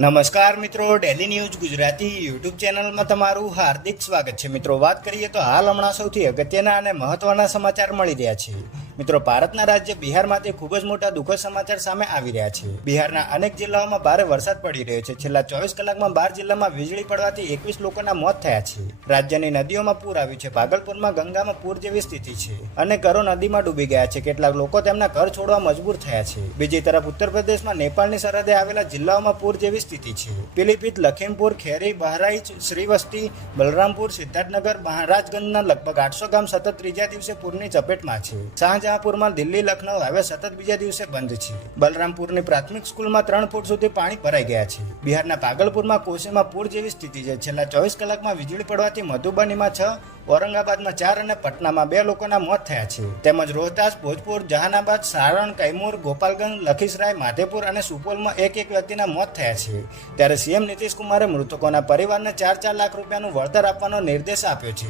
નમસ્કાર મિત્રો, daily news Gujarati YouTube ચેનલમાં તમારું હાર્દિક સ્વાગત છે। મિત્રો, વાત કરીએ તો હાલ હમણાં સૌથી અગત્યના અને મહત્વના સમાચાર મળી રહ્યા છે। મિત્રો, ભારતના રાજ્ય બિહારમાંથી ખૂબ જ મોટા દુઃખદ સમાચાર સામે આવી રહ્યા છે। બિહારના અનેક જિલ્લાઓમાં ભારે વરસાદ પડી રહ્યો છે। છેલ્લા 24 કલાકમાં 12 જિલ્લામાં વીજળી પડવાથી 21 લોકોના મોત થયા છે। રાજ્યની નદીઓમાં પૂર આવ્યું છે। ભાગલપુરમાં ગંગામાં પૂર જેવી સ્થિતિ છે અને ઘરો નદીમાં ડૂબી ગયા છે। કેટલાક લોકો તેમના ઘર છોડવા મજબૂર થયા છે। બીજી તરફ ઉત્તર પ્રદેશમાં નેપાળની સરહદે આવેલા જિલ્લાઓમાં પૂર જેવી સ્થિતિ છે। પીલીભીત, લખીમપુર ખેરી, બહરાઇચ, શ્રીવસ્તી, બલરામપુર, સિદ્ધાર્થનગર, મહારાજગંજના લગભગ 800 ગામ સતત ત્રીજા દિવસે પૂરની ચપેટમાં છે। શાહજહાંપુરમાં દિલ્હી લખનઉ હાઈવે સતત બીજા દિવસે બંધ છે। બલરામપુરની પ્રાથમિક સ્કૂલમાં 3 ફૂટ સુધી પાણી ભરાઈ ગયા છે। બિહારના ભાગલપુરમાં કોસીમાં પૂર જેવી સ્થિતિ છે। છેલ્લા 24 કલાકમાં વીજળી પડવાથી મધુબનીમાં 6, ઔરંગાબાદમાં 4 અને પટનામાં 2 લોકોના મોત થયા છે। તેમજ રોહતાસ, ભોજપુર, જહાનાબાદ, સારણ, કૈમૂર, ગોપાલગંજ, લખીસરાય, માધેપુર અને સુપોલમાં એક વ્યક્તિના મોત થયા છે। ત્યારે સીએમ નીતિશ કુમારે મૃતકોના પરિવારને 4 લાખ રૂપિયાનું વળતર આપવાનો નિર્દેશ આપ્યો છે।